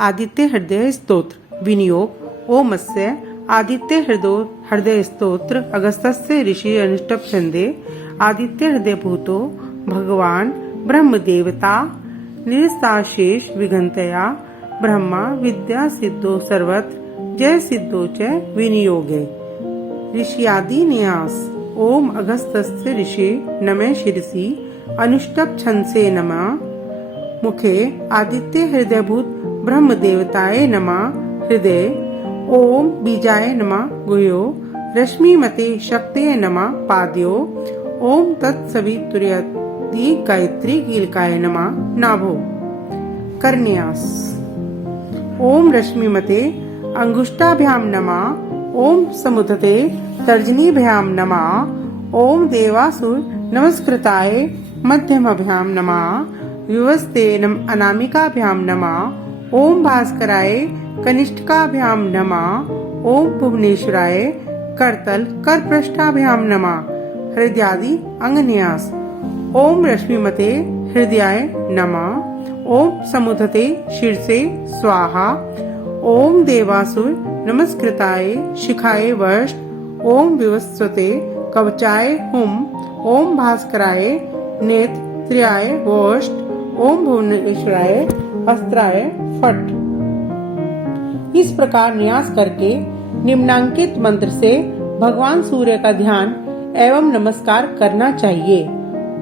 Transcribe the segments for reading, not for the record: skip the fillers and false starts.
आदित्य हृदय स्तोत्र विनियोग ओमस्य आदित्य हृदय स्तोत्र अगस्त्यस्य ऋषि अनुष्टभ छंदे आदित्य हृदय भूतो भगवान ब्रह्म देवता निरस्ताशेष विघंतया ब्रह्मा विद्या सिद्धो सर्वत्र जय सिद्धो च विनियोगे ऋषियादि न्यास ओम अगस्त्यस्य ऋषि नमः शिरसि अनुष्टभ छंसे नमः मुखे आदित्य हृदयभूत ब्रह्म देवताय नमः हृदय ओम बीजाय नमः गुह्यो रश्मिमते शक्तये नमः पाद्यो ओम तत्सवितुर्यति गायत्री कीलकाय नमः नाभो कर्ण्यास ओम रश्मिमते अंगुष्ठाभ्याम नमः ओम समुदते तर्जनीभ्याम नमः ओम देवासुर नमस्कृताय मध्यमभ्याम नमः विवस्ते अनामिकाभ्याम नमः ओम भास्कराय कनिष्ठकाभ्याम नमः ओम भुवनेश्वराय करतल करपृष्ठाभ्याम नमः हृदयादि अंगन्यास ओम रश्मिमते हृदयाय नमः ओम समुदते शीर्षे स्वाहा ओम देवासुर नमस्कृताय शिखाय वष्ट ओम विवस्वते कवचाय हुम ओम भास्कराय नेत्र्याय वोष्ट ओम भुवनेश्वराय अस्त्राय फट। इस प्रकार न्यास करके निम्नांकित मंत्र से भगवान सूर्य का ध्यान एवं नमस्कार करना चाहिए।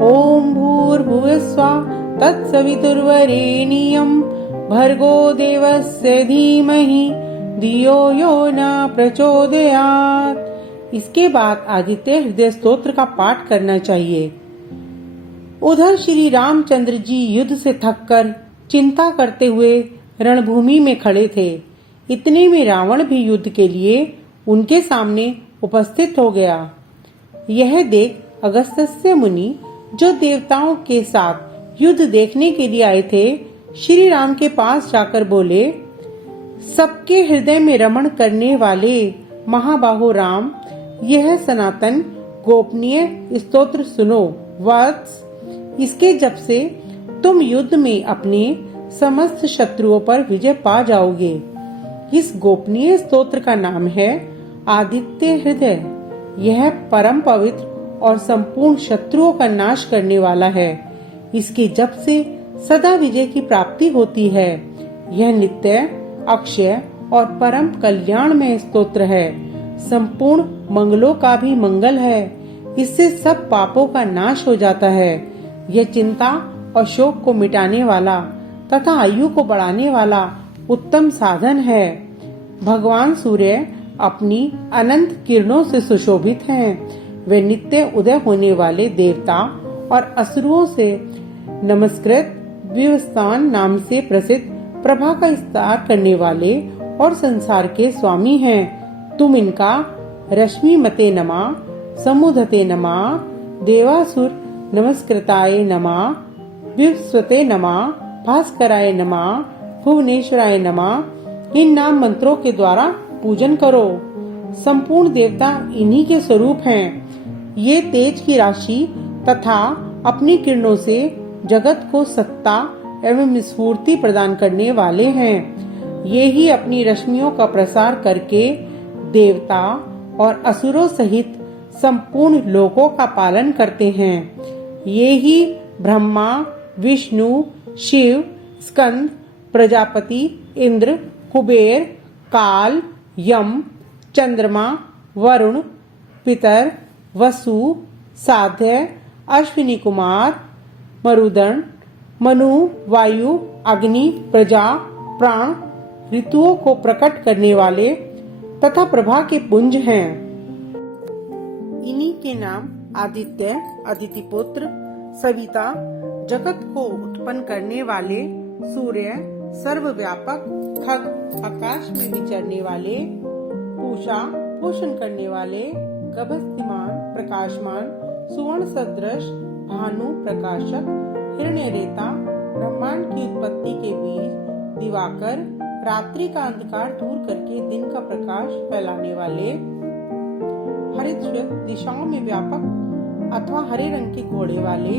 ओम भूर्भुवस्सुः तत्सवितुर्वरेण्यं भर्गो देवस्य धीमहि धियो यो न प्रचोदयात्। इसके बाद आदित्य हृदय स्तोत्र का पाठ करना चाहिए। उधर श्री रामचंद्र जी युद्ध से थककर चिंता करते हुए रणभूमि में खड़े थे। इतने में रावण भी युद्ध के लिए उनके सामने उपस्थित हो गया। यह देख अगस्त्य मुनि जो देवताओं के साथ युद्ध देखने के लिए आए थे श्री राम के पास जाकर बोले, सबके हृदय में रमण करने वाले महाबाहो राम, यह सनातन गोपनीय स्तोत्र सुनो। वत्स, इसके जप से तुम युद्ध में अपने समस्त शत्रुओं पर विजय पा जाओगे। इस गोपनीय स्तोत्र का नाम है आदित्य हृदय। यह परम पवित्र और संपूर्ण शत्रुओं का नाश करने वाला है। इसके जप से सदा विजय की प्राप्ति होती है। यह नित्य अक्षय और परम कल्याणमय स्तोत्र है। संपूर्ण मंगलों का भी मंगल है। इससे सब पापों का नाश हो जाता है। यह चिंता और शोक को मिटाने वाला तथा आयु को बढ़ाने वाला उत्तम साधन है। भगवान सूर्य अपनी अनंत किरणों से सुशोभित हैं। वे नित्य उदय होने वाले देवता और असुरों से नमस्कृत विवस्वान नाम से प्रसिद्ध प्रभा का विस्तार करने वाले और संसार के स्वामी हैं। तुम इनका रश्मि मते नमः, समुधते नमः, देवासुर नमस्कृताय नमः, विवस्वते नमः, भास्कराय नमः, भुवनेश्वराय नमः इन नाम मंत्रों के द्वारा पूजन करो। संपूर्ण देवता इन्हीं के स्वरूप हैं। ये तेज की राशि तथा अपनी किरणों से जगत को सत्ता एवं स्फूर्ति प्रदान करने वाले हैं। ये ही अपनी रश्मियों का प्रसार करके देवता और असुरों सहित संपूर्ण लोकों का पालन करते हैं। ये ही ब्रह्मा, विष्णु, शिव, स्कंद, प्रजापति, इंद्र, कुबेर, काल, यम, चंद्रमा, वरुण, पितर, वसु, साध्य, अश्विनी कुमार, मरुदन, मनु, वायु, अग्नि, प्रजा, प्राण, ऋतुओं को प्रकट करने वाले तथा प्रभा के पुंज हैं। इन्हीं के नाम आदित्य, अदिति पुत्र, सविता, जगत को उत्पन्न करने वाले, सूर्य, सर्वव्यापक, खग, आकाश में विचरने वाले, पूषा, पोषण करने वाले, गभस्तिमान, प्रकाशमान, सुवर्ण सदृश, भानु, प्रकाशक, हिरण्यरेता, ब्रह्मांड की उत्पत्ति के बीच, दिवाकर, रात्रि का अंधकार दूर करके दिन का प्रकाश फैलाने वाले, हरित श्वेत दिशाओं में व्यापक अथवा हरे रंग के घोड़े वाले,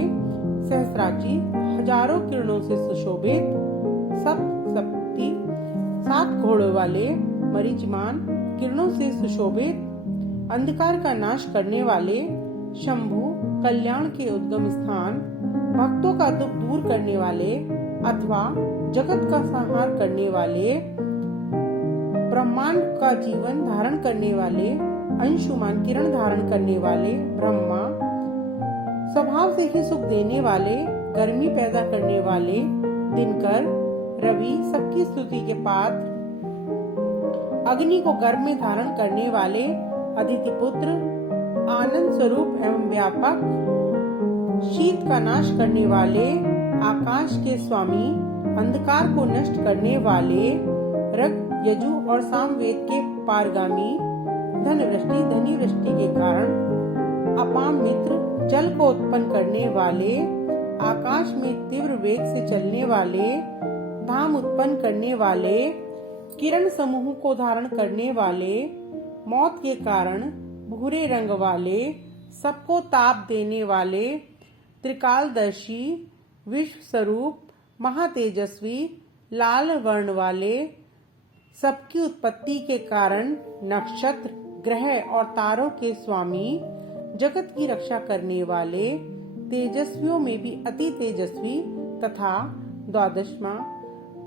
सहस्राची, हजारों किरणों से सुशोभित, सप्तशती 7 घोड़ों वाले, मरीचिमान, किरणों से सुशोभित, अंधकार का नाश करने वाले, शंभु, कल्याण के उद्गम स्थान, भक्तों का दुख दूर करने वाले अथवा जगत का संहार करने वाले, ब्रह्मांड का जीवन धारण करने वाले, अंशुमान किरण धारण करने वाले, ब्रह्मा, स्वभाव से ही सुख देने वाले, गर्मी पैदा करने वाले, दिनकर, रवि, सबकी स्तुति के पात्र, अग्नि को गर्भ में धारण करने वाले, अदिति पुत्र, आनंद स्वरूप एवं व्यापक, शीत का नाश करने वाले, आकाश के स्वामी, अंधकार को नष्ट करने वाले, ऋग, यजु और सामवेद के पारगामी, धन वृष्टि, धनी वृष्टि के कारण, अपाम मित्र, जल को उत्पन्न करने वाले, आकाश में तीव्र वेग से चलने वाले, धाम उत्पन्न करने वाले, किरण समूह को धारण करने वाले, मौत के कारण भूरे रंग वाले, सबको ताप देने वाले, त्रिकालदर्शी, विश्व स्वरूप, महातेजस्वी, लाल वर्ण वाले, सबकी उत्पत्ति के कारण, नक्षत्र, ग्रह और तारों के स्वामी, जगत की रक्षा करने वाले, तेजस्वियों में भी अति तेजस्वी तथा 12वां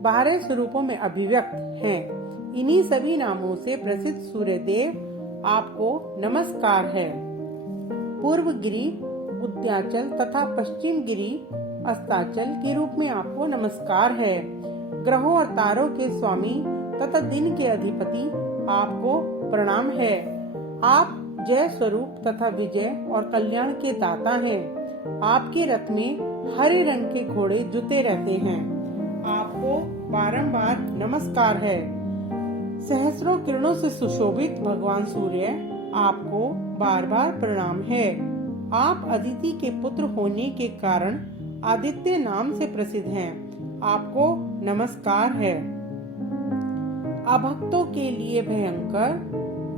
12 स्वरूपों में अभिव्यक्त हैं। इन्हीं सभी नामों से प्रसिद्ध सूर्य देव आपको नमस्कार है। पूर्व गिरी उद्याचल तथा पश्चिम गिरी अस्ताचल के रूप में आपको नमस्कार है। ग्रहों और तारों के स्वामी तथा दिन के अधिपति आपको प्रणाम है। आप जय स्वरूप तथा विजय और कल्याण के दाता हैं। आपके रथ में हरे रंग के घोड़े जुते रहते हैं। आपको बारंबार नमस्कार है। सहस्रों किरणों से सुशोभित भगवान सूर्य आपको बार बार प्रणाम है। आप अदिति के पुत्र होने के कारण आदित्य नाम से प्रसिद्ध हैं। आपको नमस्कार है। अभक्तों के लिए भयंकर,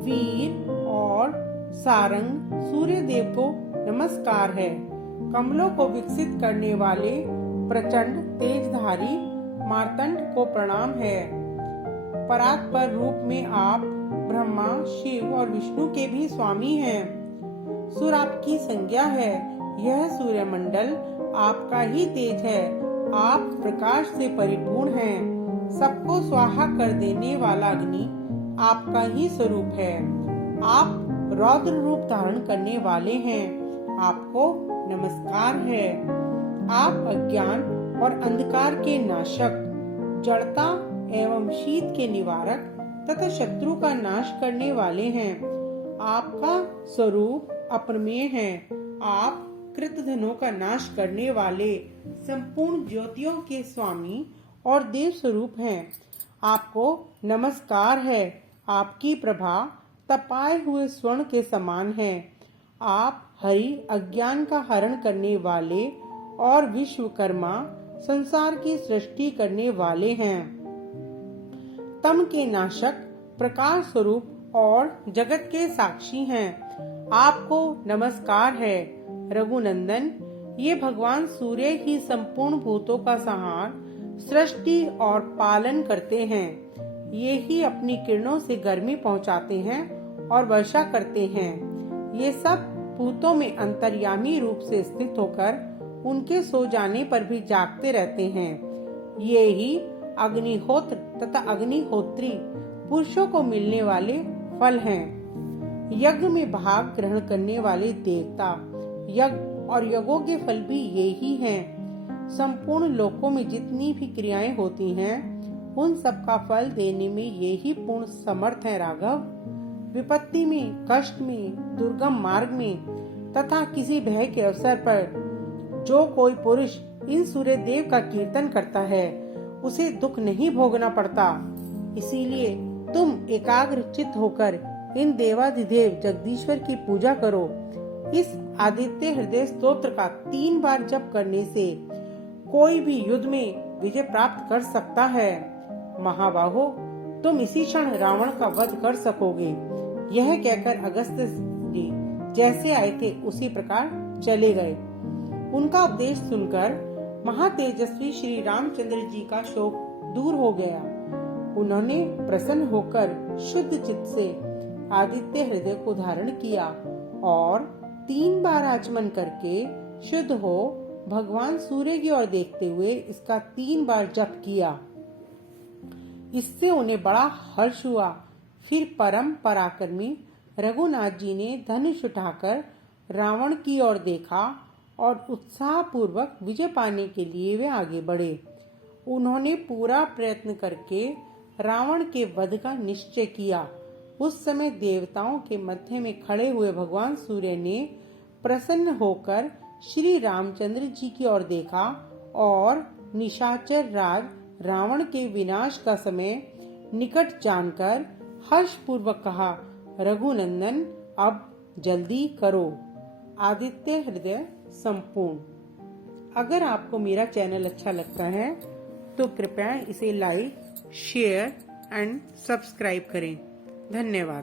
वीर और सारंग सूर्य देव को नमस्कार है। कमलों को विकसित करने वाले प्रचंड तेजधारी मार्तंड को प्रणाम है। परात्पर रूप में आप ब्रह्मा, शिव और विष्णु के भी स्वामी हैं। सूर्य आपकी संज्ञा है। यह सूर्यमंडल आपका ही तेज है। आप प्रकाश से परिपूर्ण हैं। सबको स्वाहा कर देने वाला अग्नि आपका ही स्वरूप है। आप रौद्र रूप धारण करने वाले हैं। आपको नमस्कार है। आप अज्ञान और अंधकार के नाशक, जड़ता एवं शीत के निवारक तथा शत्रु का नाश करने वाले हैं। आपका स्वरूप अप्रमेय है। आप कृतधनों का नाश करने वाले संपूर्ण ज्योतियों के स्वामी और देव स्वरूप हैं। आपको नमस्कार है। आपकी प्रभा तपाए हुए स्वर्ण के समान है। आप हरि अज्ञान का हरण करने वाले और विश्वकर्मा संसार की सृष्टि करने वाले हैं। तम के नाशक, प्रकाश स्वरूप और जगत के साक्षी हैं। आपको नमस्कार है। रघुनंदन, ये भगवान सूर्य ही संपूर्ण भूतों का संहार, सृष्टि और पालन करते हैं। ये ही अपनी किरणों से गर्मी पहुंचाते हैं और वर्षा करते हैं। ये सब भूतों में अंतर्यामी रूप से स्थित होकर उनके सो जाने पर भी जागते रहते हैं। ये ही अग्निहोत्र तथा अग्निहोत्री पुरुषों को मिलने वाले फल हैं। यज्ञ में भाग ग्रहण करने वाले देवता, यज्ञ और यज्ञों के फल भी ये ही हैं। संपूर्ण लोकों में जितनी भी क्रियाएं होती हैं, उन सब का फल देने में ये ही पूर्ण समर्थ है। राघव, विपत्ति में, कष्ट में, दुर्गम मार्ग में तथा किसी भय के अवसर पर जो कोई पुरुष इन सूर्य देव का कीर्तन करता है, उसे दुख नहीं भोगना पड़ता। इसीलिए तुम एकाग्र चित्त होकर इन देवाधिदेव जगदीश्वर की पूजा करो। इस आदित्य हृदय स्तोत्र का 3 बार जप करने से कोई भी युद्ध में विजय प्राप्त कर सकता है। महाबाहो, तुम इसी क्षण रावण का वध कर सकोगे। यह कहकर अगस्त्य जी जैसे आए थे उसी प्रकार चले गए। उनका उपदेश सुनकर महातेजस्वी श्री रामचंद्र जी का शोक दूर हो गया। उन्होंने प्रसन्न होकर शुद्ध चित्त से आदित्य हृदय को धारण किया और 3 बार आचमन करके शुद्ध हो भगवान सूर्य की ओर देखते हुए इसका 3 बार जप किया। इससे उन्हें बड़ा हर्ष हुआ। फिर परम पराक्रमी रघुनाथ जी ने धनुष उठाकर रावण की ओर देखा और उत्साह पूर्वक विजय पाने के लिए वे आगे बढ़े। उन्होंने पूरा प्रयत्न करके रावण के वध का निश्चय किया। उस समय देवताओं के मध्य में खड़े हुए भगवान सूर्य ने प्रसन्न होकर श्री रामचंद्र जी की ओर देखा और निशाचर राज रावण के विनाश का समय निकट जानकर हर्ष पूर्वक कहा, रघुनंदन अब जल्दी करो। आदित्य हृदय संपूर्ण। अगर आपको मेरा चैनल अच्छा लगता है तो कृपया इसे लाइक, शेयर एंड सब्सक्राइब करें। धन्यवाद।